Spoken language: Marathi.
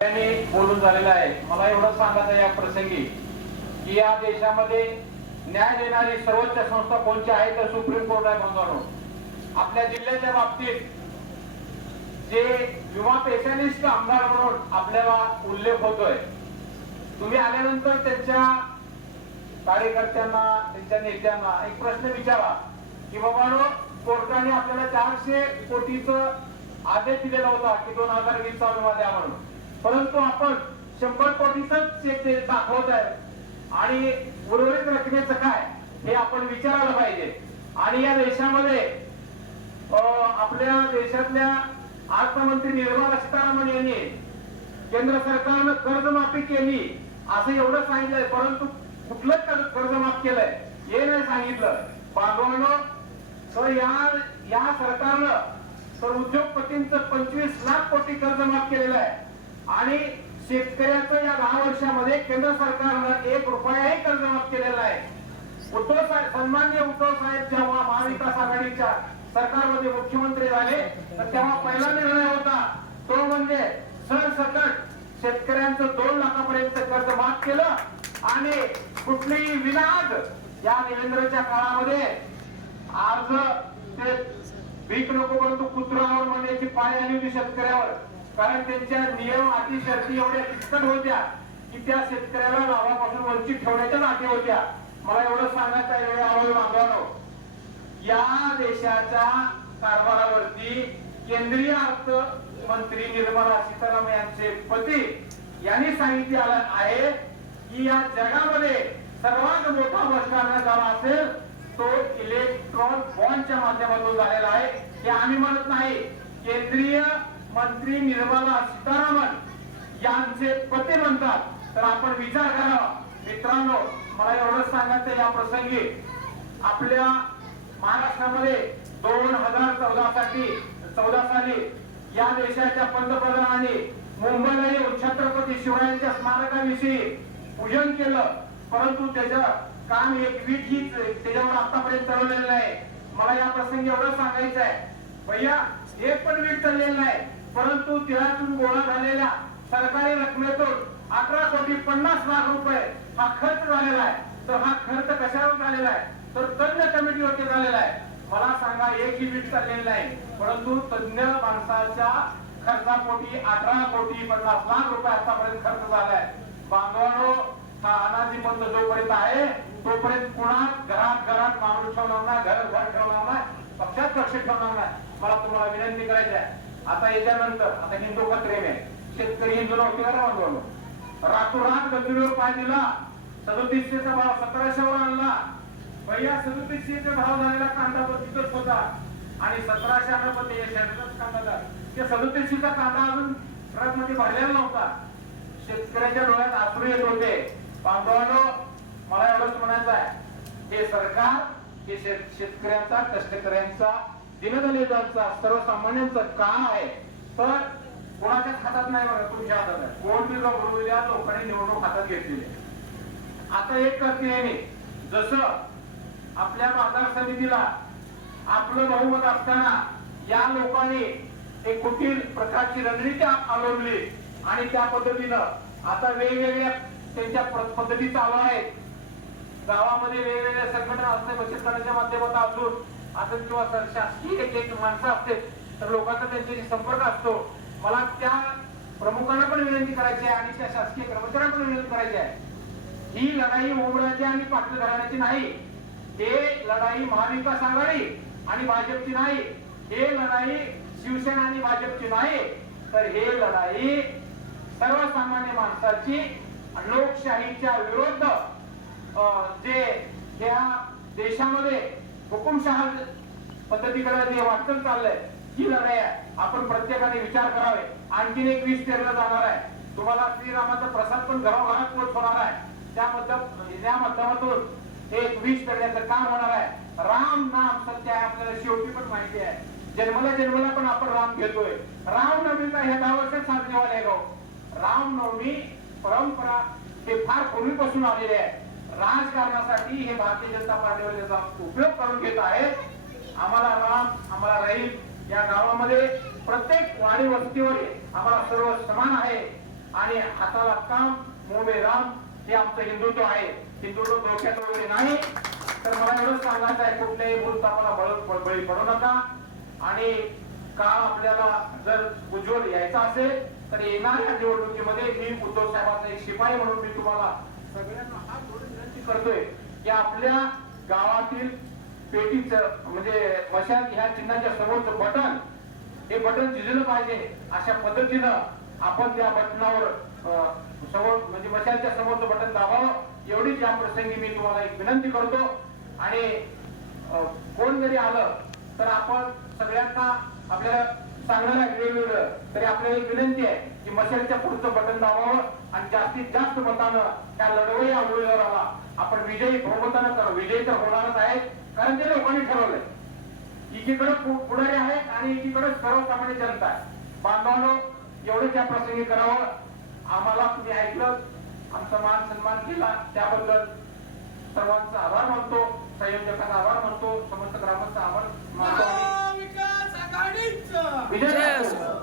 बोलून झालेलं आहे. मला एवढं सांगायचं या प्रसंगी की या देशामध्ये न्याय देणारी सर्वोच्च संस्था कोणती आहे तर सुप्रीम कोर्ट आहे बंगालो आपल्या जिल्ह्याच्या बाबतीत जे युवा पेशानिस्ट आमदार म्हणून आपल्याला उल्लेख होतोय तुम्ही आल्यानंतर त्यांच्या कार्यकर्त्यांना त्यांच्या नेत्यांना एक प्रश्न विचारा की बाबा कोर्टाने आपल्याला चारशे कोटीच आदेश दिलेला होता की दोन हजार वीस चा विमा द्या म्हणून परंतु आपण शंभर कोटीचा चेक दाखवत आहे. आणि उर्वरित रकमेचं काय हे आपण विचारायला पाहिजे. आणि या देशामध्ये अं, आपल्या देशातल्या अर्थमंत्री निर्मला सीतारामन यांनी केंद्र सरकारनं कर्जमाफी केली असं एवढं सांगितलंय. परंतु कुठलं कर्ज कर्जमाफ केलंय हे नाही सांगितलं. बांधवांनो या या सरकारनं तर उद्योगपतींचं पंचवीस लाख कोटी कर्ज माफ केलेलं आहे. आणि शेतकऱ्याचं या दहा वर्षामध्ये केंद्र सरकारनं एक रुपयाही कर्ज माफ केलेलं आहे. उद्धव साहेब सन्मान्य उद्धव साहेब जेव्हा महाविकास आघाडीच्या सरकारमध्ये मुख्यमंत्री झाले तर तेव्हा पहिला निर्णय होता तो म्हणजे सरसकट शेतकऱ्यांचं दोन लाखापर्यंत कर्ज माफ केलं आणि कुठलीही विनाद या देवेंद्रच्या काळामध्ये आज ते भीक नको परंतु कुत्रावर म्हणण्याची पाळी आली होती शेतकऱ्यावर. कारण त्यांच्या नियम अटी शर्ती एवढ्या किचकट होत्या की त्या शेतकऱ्याला लाभापासून वंचित ठेवण्याच्या अटी होत्या. मला एवढं सांगायचं आहे एवढे आवाज या देशाच्या कारभारावरती केंद्रीय अर्थ मंत्री निर्मला सीतारामन यांचे पती यांनी सांगितले आहे की या जगामध्ये सर्वात मोठा भ्रष्टाचार झाला असेल तो इलेक्ट्रॉन बॉन्डच्या माध्यमातून झालेला आहे. हे आम्ही म्हणत नाही. केंद्रीय मंत्री निर्मला सीतारामन यांचे पते म्हणतात तर आपण विचार करावा. मित्रांनो मला एवढंच सांगायचं या प्रसंगी. आपल्या महाराष्ट्रामध्ये दोन हजार चौदा साठी चौदा साली या देशाच्या पंतप्रधानांनी मुंबईला येऊन छत्रपती शिवरायांच्या स्मारकाविषयी पूजन केलं. परंतु त्याचं काम एक वीट ही त्याच्यावर आतापर्यंत चढवलेलं नाही. मला या प्रसंगी एवढं सांगायचं आहे. भैया एक पण वीट चाललेलं नाही. परंतु तिळातून गोळा झालेल्या सरकारी रकमेतून अकरा कोटी पन्नास लाख रुपये हा खर्च झालेला आहे. तर हा खर्च कशावर झालेला आहे? तर तज्ञ कमिटीवरती झालेला आहे. मला सांगा एक लिमिट चाललेलं नाही. परंतु तज्ञ माणसाच्या खर्चापोटी अठरा कोटी पन्नास लाख रुपये आतापर्यंत खर्च झालाय बांधवानो हा अनाजी बंद जोपर्यंत आहे तोपर्यंत कुणात घरात घरात माणूस ठेवणार नाही घर घर ठेवणार नाही पक्षात पक्ष ठेवणार नाही. मला तुम्हाला विनंती करायची आहे. आता याच्यानंतर आता हिंदू का प्रेम आहे शेतकरी हिंदू नव्हती का बांधवानो रातोरात गंभीरवर पाय दिला. सदतीसशेचा भाव सतराशेवर आणला. पहिल्या सदतीसशेचा भाव झालेला कांदा बत्तीसच होता. आणि सतराशे आणलं पण ते कांदा झाला. ते सदतीसशेचा कांदा अजून ट्रकमध्ये भरलेला नव्हता. शेतकऱ्यांच्या डोळ्यात आसरू येत होते. बांधवांनो मला एवढंच म्हणायचं आहे. हे सरकार हे शेत- शेतकऱ्यांचा कष्टकऱ्यांचा दिनदलितांचा सर्वसामान्यांचा काम आहे. तर कोणाच्याच हातात नाही बघा तुमच्या हातात आहे कोण बी लोकांनी निवडणूक हातात घेतलेली आहे. आता एक करते आहे मी. जसं आपल्या बाजार समितीला आपलं बहुमत असताना या लोकांनी एक कुठील प्रकारची रणनीती अवलंबली आणि त्या पद्धतीनं आता वेगवेगळ्या त्यांच्या पद्धती चालू आहेत. गावामध्ये वेगवेगळ्या संघटना असते बचत गटाच्या माध्यमातून असून असं किंवा शासकीय एक एक माणसं असते तर लोकांचा त्यांच्याशी संपर्क असतो. मला त्या प्रमुखांना पण विनंती करायची आहे आणि त्या शासकीय कर्मचाऱ्यांना पण विनंती करायची आहे. ही लढाई ओमराजे आणि पाटील घराण्याची नाही हे लढाई महाविकास आघाडी आणि भाजपची नाही हे लढाई शिवसेना आणि भाजपची नाही तर हे लढाई सर्वसामान्य माणसाची लोकशाहीच्या विरुद्ध अं, जे या देशामध्ये हुकुमशहा पद्धतीकडे जे वाटचाल चाललंय ही लढाई आहे. आपण प्रत्येकाने विचार करावे. आणखीन एक वीस पेरलं जाणार आहे. तुम्हाला श्रीरामाचा प्रसाद पण घरोघरात पोच होणार आहे. त्या या माध्यमातून एक वीस पेरण्याचं काम होणार आहे. राम नाम सत्य आहे आपल्याला शेवटी पण माहिती आहे. जन्मला जन्मला पण आपण राम घेतोय. रामनवमीचा ह्या दहा वर्षात साजरी व्हायला गाव रामनवमी परंपरा हे फार पूर्वीपासून आलेले आहे. राजकारणासाठी हे भारतीय जनता पार्टीवर त्याचा उपयोग करून घेत आहे आम्हाला राम आम्हाला राहील या गावामध्ये प्रत्येक वाडी वस्तीवर आम्हाला सर्व समान आहे. आणि हाताला काम मोबे राम हे आमचं हिंदुत्व आहे. हिंदुत्व धोक्यात वगैरे नाही. तर मला एवढंच सांगायचं आहे कुठल्याही भूलतापाला बळ बळी पडू नका. आणि काळ आपल्याला जर उज्ज्वल यायचा असेल तर येणाऱ्या निवडणुकीमध्ये मी उद्धव साहेबांचा एक शिपाई म्हणून मी तुम्हाला सगळ्यांना हा जोडून विनंती करतोय की आपल्या गावातील पेटीचं म्हणजे मशाल ह्या चिन्हाच्या समोरचं बटन हे बटन झिजलं पाहिजे अशा पद्धतीनं आपण त्या बटनावर अं, समोर म्हणजे मशालच्या समोरचं बटन दाबावं. एवढीच या प्रसंगी मी तुम्हाला एक विनंती करतो. आणि कोण जरी आलं तर आपण सगळ्यांना आपल्याला सांगणं आहे मिळलं तरी आपल्याला एक विनंती आहे की मशालच्या पुढचं बटन दाबावं आणि जास्तीत जास्त मतानं त्या लढवई या आला आपण विजयी बहुमतानं करू. विजयी तर होणारच आहे कारण ते लोकांनी ठरवलंय. एकीकडे पुढारी आहेत आणि एकीकडे सर्वसामान्य जनता आहे. बांधवांनो एवढं त्या प्रसंगी करावं. आम्हाला तुम्ही ऐकलं. आमचा मान सन्मान केला. त्याबद्दल सर्वांचा आभार मानतो. संयोजकांचा आभार मानतो. Cheers.